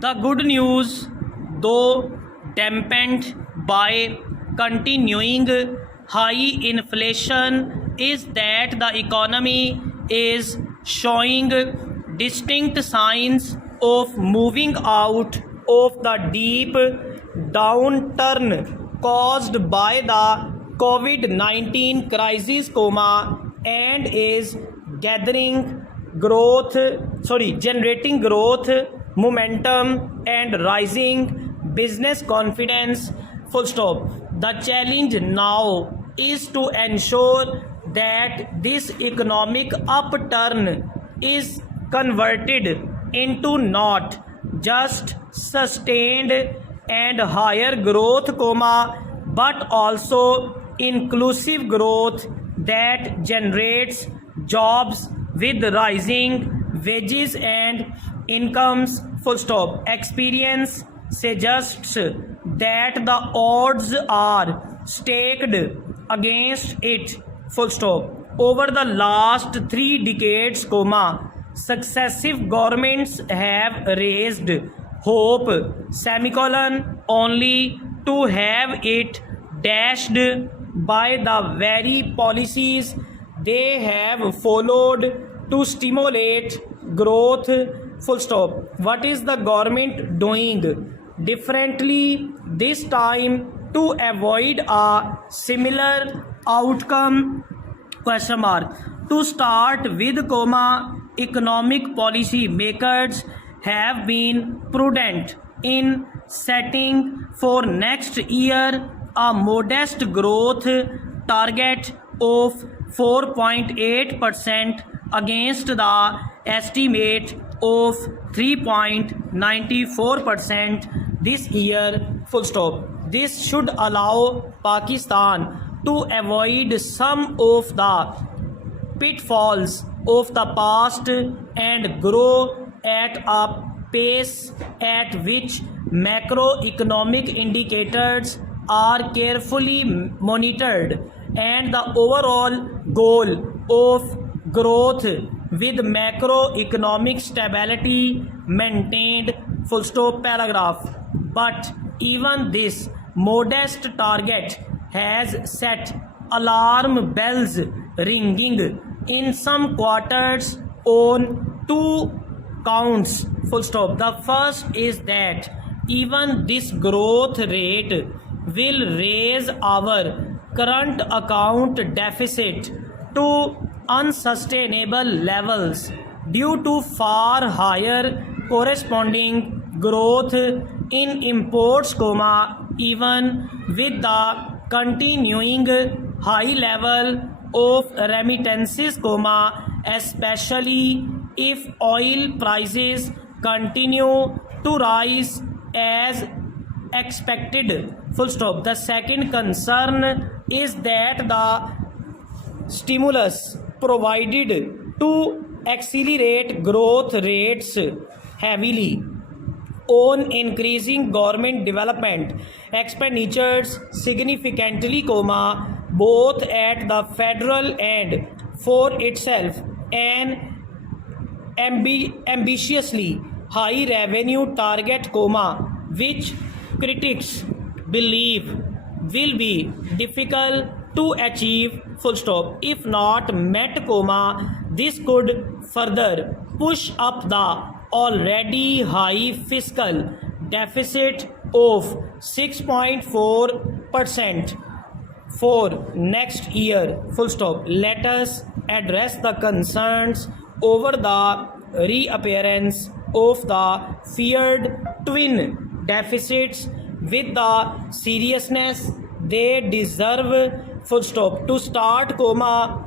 The good news, though dampened by continuing high inflation, is that the economy is showing distinct signs of moving out of the deep downturn caused by the COVID-19 crisis, and is generating growth momentum and rising business confidence. Full stop. The challenge now is to ensure that this economic upturn is converted into not just sustained and higher growth, but also inclusive growth that generates jobs with rising wages and incomes. Full stop. Experience suggests that the odds are stacked against it. Full stop. Over the last 3 decades, successive governments have raised hope, only to have it dashed by the very policies they have followed to stimulate growth. Full stop. What is the government doing differently this time to avoid a similar outcome? Question mark. To start with, economic policy makers have been prudent in setting for next year a modest growth target of 4.8% against the estimate of 3.94% this year. Full stop. This should allow Pakistan to avoid some of the pitfalls of the past and grow at a pace at which macroeconomic indicators are carefully monitored, and the overall goal of growth with macroeconomic stability maintained. Full stop. Paragraph. But even this modest target has set alarm bells ringing in some quarters on 2 counts. Full stop. The first is that even this growth rate will raise our current account deficit to unsustainable levels due to far higher corresponding growth in imports, even with the continuing high level of remittances, especially if oil prices continue to rise as expected. Full stop. The second concern is that the stimulus provided to accelerate growth rates heavily on increasing government development expenditures significantly, both at the federal and for itself an ambitiously high revenue target, which critics believe will be difficult to achieve. Full stop. If not met, this could further push up the already high fiscal deficit of 6.4% for next year. Full stop. Let us address the concerns over the reappearance of the feared twin deficits with the seriousness they deserve. Full stop. To start,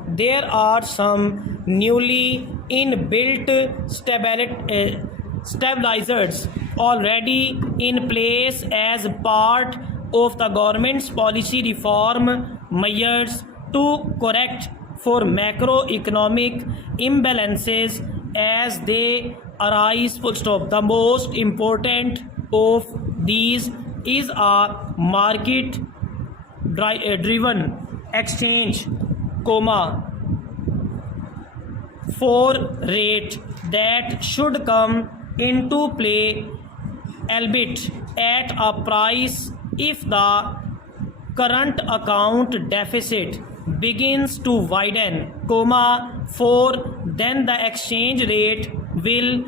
there are some newly inbuilt stabilizers already in place as part of the government's policy reform measures to correct for macroeconomic imbalances as they arise. Full stop. The most important of these is a market driven exchange, for rate that should come into play albeit at a price. If the current account deficit begins to widen, 4, then the exchange rate will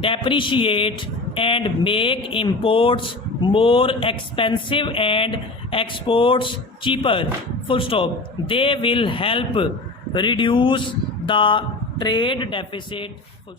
depreciate and make imports more expensive and exports cheaper. Full stop. They will help reduce the trade deficit. Full stop.